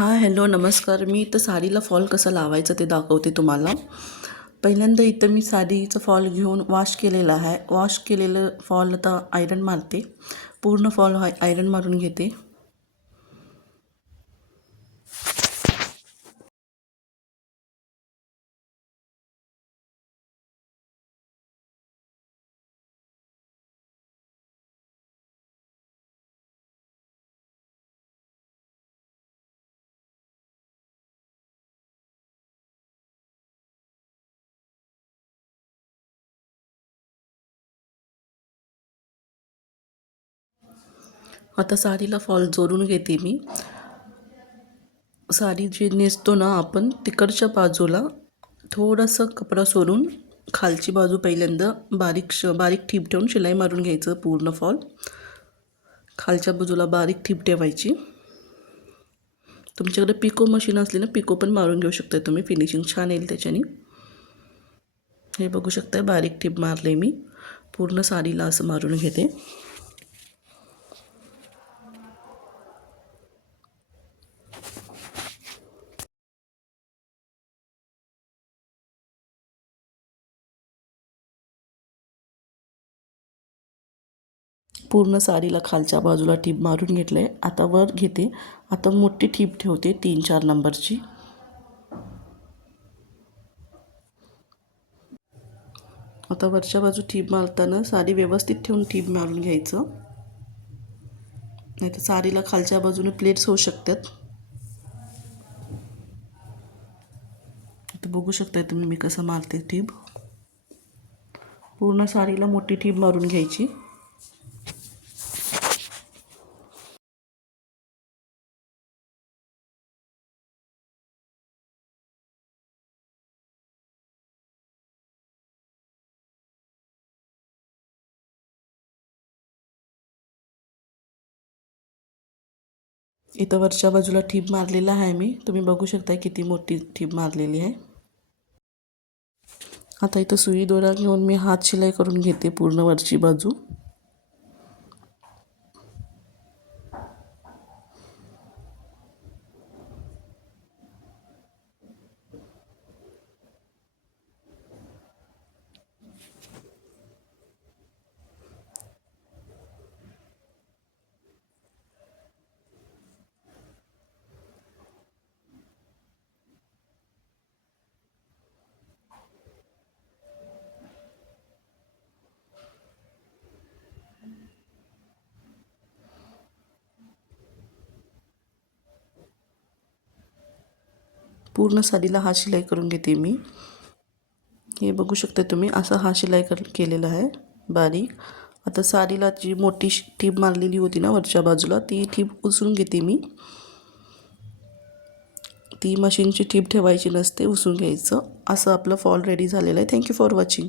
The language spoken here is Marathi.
हां, हॅलो, नमस्कार. मी इथं साडीला फॉल कसा लावायचा ते दाखवते तुम्हाला. पहिल्यांदा इथं मी साडीचा फॉल घेऊन वॉश केलेला आहे. वॉश केलेलं फॉल आता आयरन मारते. पूर्ण फॉल आयरन मारून घेते. आता साडीला फॉल जोडून घेते मी. साडी जी नेसतो ना आपण, तिकडच्या बाजूला थोडासा कपडा सोडून खालची बाजू पहिल्यांदा बारीक ठिप ठेवून शिलाई मारून घ्यायचं. पूर्ण फॉल खालच्या बाजूला बारीक ठिप ठेवायची. तुमच्याकडे पिको मशीन असली ना, पिको पण मारून घेऊ शकता तुम्ही. फिनिशिंग छान येईल त्याच्याने. हे बघू शकता, बारीक टिप मारले मी. पूर्ण साडीला असं मारून घेते. पूर्ण साडीला खालच्या बाजूला टिप मारून घेतले. आता वर घेते. आता मोठी टिप ठेवते 3-4 नंबरची. आता वरच्या बाजू टिप मारताना साडी व्यवस्थित ठेवून टिप मारून घ्यायचं, नाही तर साडीला खालच्या बाजूने प्लेट्स होऊ शकतात. आता बघू शकता तुम्ही मी कसं मारते टिप. पूर्ण साडीला मोठी टिप मारून घ्यायची. इथं वरच्या बाजूला टिप मारलेला आहे मी. तुम्ही बघू शकता किती मोठी टिप मारलेली आहे. आता इथं सुई दोरा घेऊन मी हात शिलाई करून घेते पूर्ण वरची बाजू. पूर्ण साडीला हात शिलाई करून घेते मी. हे बघू शकता तुम्ही, असा हात शिलाई केलेला आहे बारीक. आता साडीला जी मोठी टिप मारलेली होती ना वरच्या बाजूला, ती टिप उचलून घेते मी. ती मशीनची टिप ठेवायची नसते, उचलून घ्यायचं. असं आपलं फॉल रेडी झालेलं आहे. Thank you for watching.